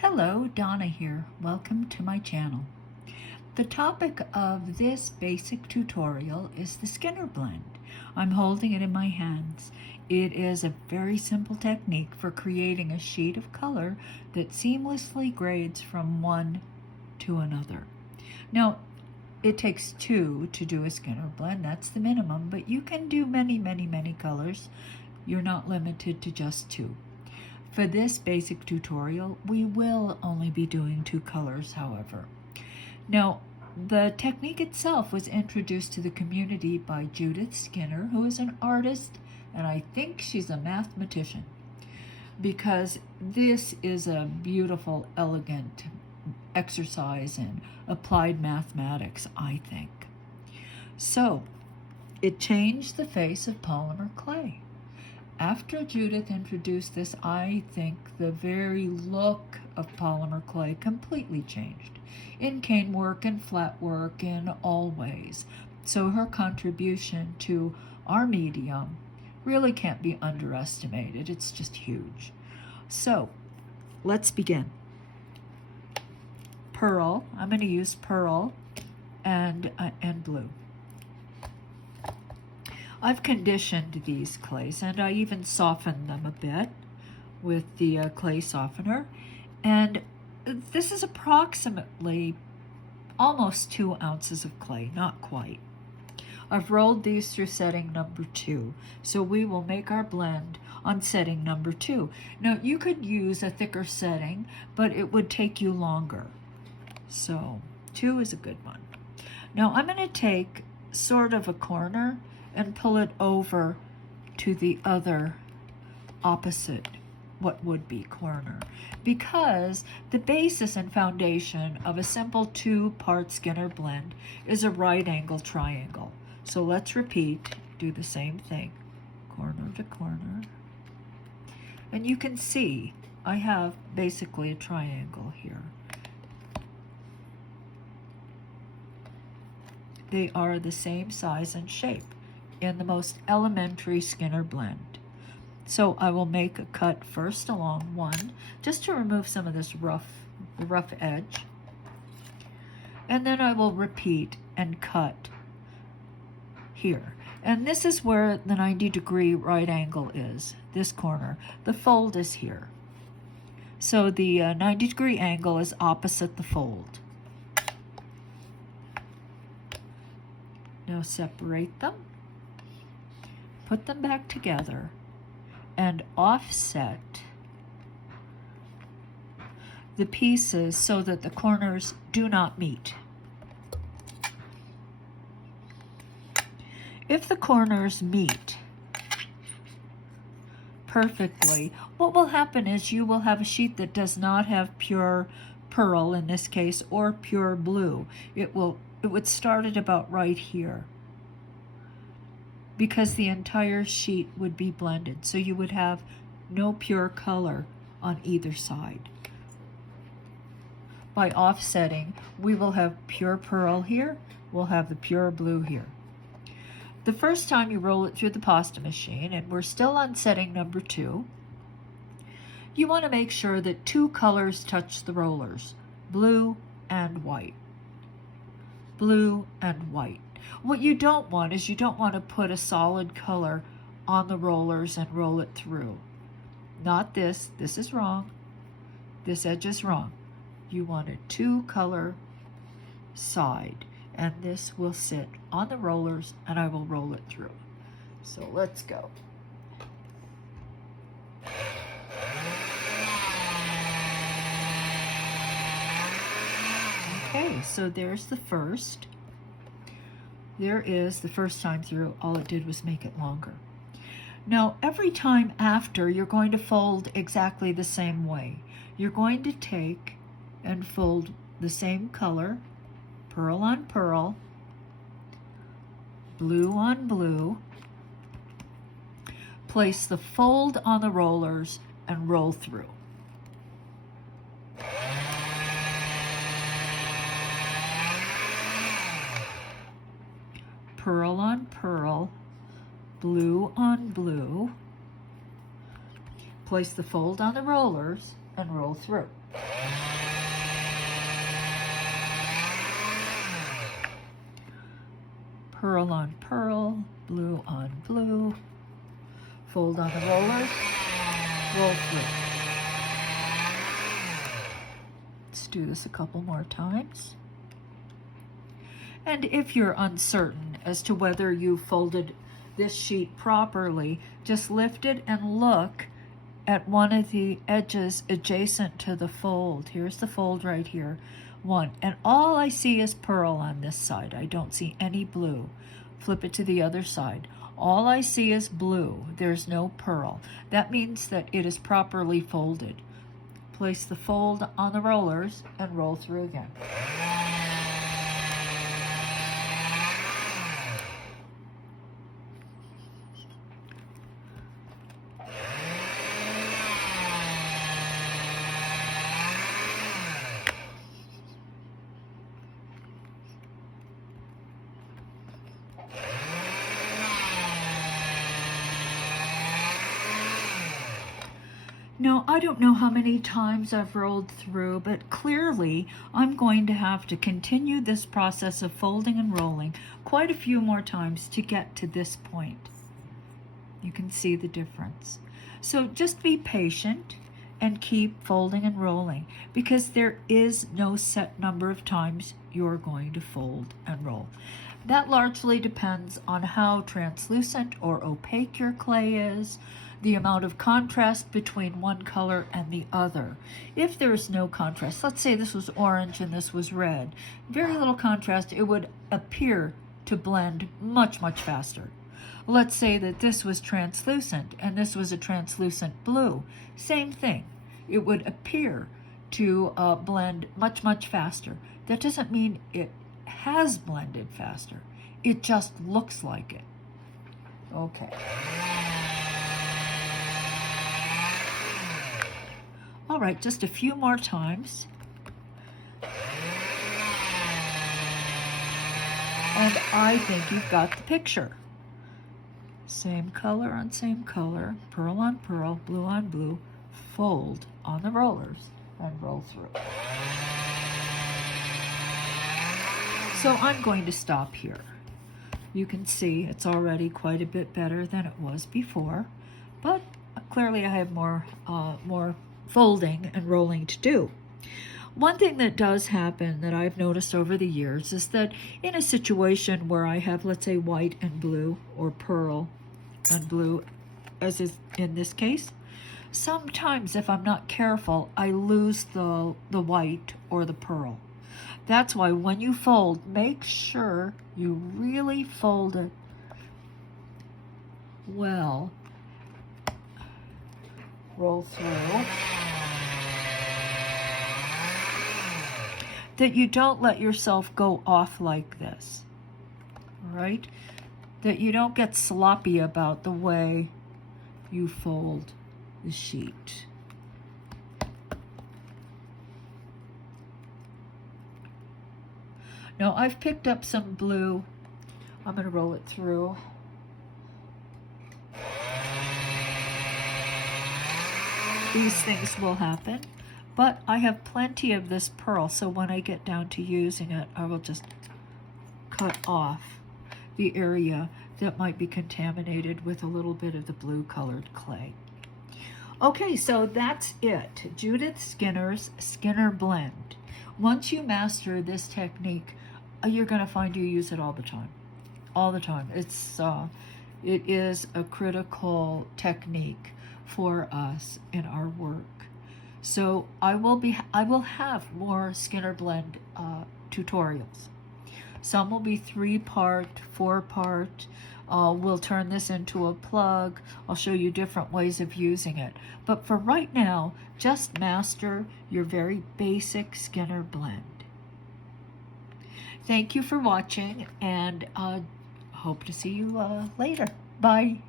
Hello, Donna here. Welcome to my channel. The topic of this basic tutorial is the Skinner blend. I'm holding it in my hands. It is a very simple technique for creating a sheet of color that seamlessly grades from one to another. Now, it takes two to do a Skinner blend. That's the minimum, but you can do many colors. You're not limited to just two. For this basic tutorial, we will only be doing two colors, however. Now, the technique itself was introduced to the community by Judith Skinner, who is an artist, and I think she's a mathematician, because this is a beautiful, elegant exercise in applied mathematics, I think. So, it changed the face of polymer clay. After Judith introduced this, I think the very look of polymer clay completely changed, in cane work and flat work, in all ways. So her contribution to our medium really can't be underestimated. It's just huge. So let's begin. Pearl, I'm going to use pearl and blue. I've conditioned these clays, and I even softened them a bit with the clay softener. And this is approximately almost 2 ounces of clay, not quite. I've rolled these through setting number 2, so we will make our blend on setting number 2. Now, you could use a thicker setting, but it would take you longer. So 2 is a good one. Now, I'm going to take sort of a corner and pull it over to the other opposite, what would be corner, because the basis and foundation of a simple 2-part Skinner blend is a right angle triangle. So let's repeat, do the same thing, corner to corner. And you can see I have basically a triangle here. They are the same size and shape in the most elementary Skinner blend. So I will make a cut first along one, just to remove some of this rough edge. And then I will repeat and cut here. And this is where the 90-degree right angle is, this corner. The fold is here. So the 90-degree angle is opposite the fold. Now separate them. Put them back together and offset the pieces so that the corners do not meet. If the corners meet perfectly, what will happen is you will have a sheet that does not have pure pearl in this case, or pure blue. It would start at about right here, because the entire sheet would be blended. So you would have no pure color on either side. By offsetting, we will have pure pearl here, we'll have the pure blue here. The first time you roll it through the pasta machine, and we're still on setting number 2, you want to make sure that 2 colors touch the rollers, blue and white. Blue and white. What you don't want is you don't want to put a solid color on the rollers and roll it through. Not this. This is wrong. This edge is wrong. You want a 2-color side, and this will sit on the rollers, and I will roll it through. So let's go. Okay, so there's the first. There is the first time through. All it did was make it longer. Now, every time after, you're going to fold exactly the same way. You're going to take and fold the same color, pearl on pearl, blue on blue, place the fold on the rollers, and roll through. Pearl on pearl, blue on blue, place the fold on the rollers, and roll through. Pearl on pearl, blue on blue. Fold on the rollers, roll through. Let's do this a couple more times. And if you're uncertain as to whether you folded this sheet properly, just lift it and look at one of the edges adjacent to the fold. Here's the fold right here, one. And all I see is pearl on this side. I don't see any blue. Flip it to the other side. All I see is blue. There's no pearl. That means that it is properly folded. Place the fold on the rollers and roll through again. Now, I don't know how many times I've rolled through, but clearly I'm going to have to continue this process of folding and rolling quite a few more times to get to this point. You can see the difference. So just be patient and keep folding and rolling, because there is no set number of times you're going to fold and roll. That largely depends on how translucent or opaque your clay is, the amount of contrast between one color and the other. If there is no contrast, let's say this was orange and this was red, very little contrast, it would appear to blend much, much faster. Let's say that this was translucent and this was a translucent blue. Same thing. It would appear to blend much, much faster. That doesn't mean it has blended faster. It just looks like it. Okay. All right, just a few more times. And I think you've got the picture. Same color on same color, pearl on pearl, blue on blue, fold on the rollers and roll through. So I'm going to stop here. You can see it's already quite a bit better than it was before, but clearly I have more folding and rolling to do. One thing that does happen that I've noticed over the years is that in a situation where I have, let's say, white and blue, or pearl and blue, as is in this case, sometimes if I'm not careful, I lose the white or the pearl. That's why when you fold, make sure you really fold it well. Roll through. That you don't let yourself go off like this, all right? That you don't get sloppy about the way you fold the sheet. Now I've picked up some blue. I'm going to roll it through. These things will happen. But I have plenty of this pearl, so when I get down to using it, I will just cut off the area that might be contaminated with a little bit of the blue colored clay. Okay, so that's it. Judith Skinner's Skinner Blend. Once you master this technique, you're going to find you use it all the time. All the time. It is a critical technique for us in our work. So I will have more Skinner Blend tutorials. Some will be 3-part, 4-part. We'll turn this into a plug. I'll show you different ways of using it. But for right now, just master your very basic Skinner Blend. Thank you for watching, and hope to see you later. Bye.